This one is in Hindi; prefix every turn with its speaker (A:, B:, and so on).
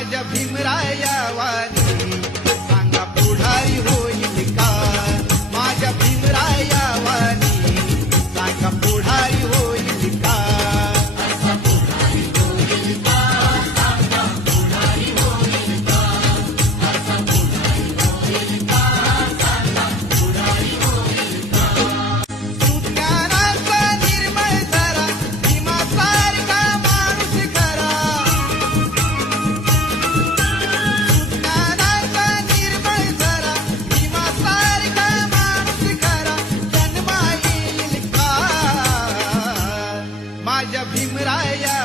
A: राजा भीमराया राजा भीमराया